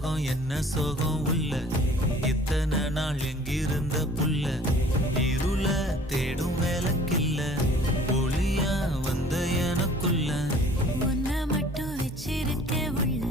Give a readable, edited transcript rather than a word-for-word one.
சோகம் என்ன சோகம் உள்ள இத்தனை நாள் எங்கிருந்த புல்ல இருள தேடும் வேலைக்கில்ல ஒளியா வந்த எனக்குள்ள உன்னை மட்டும் வச்சிருக்க உள்ள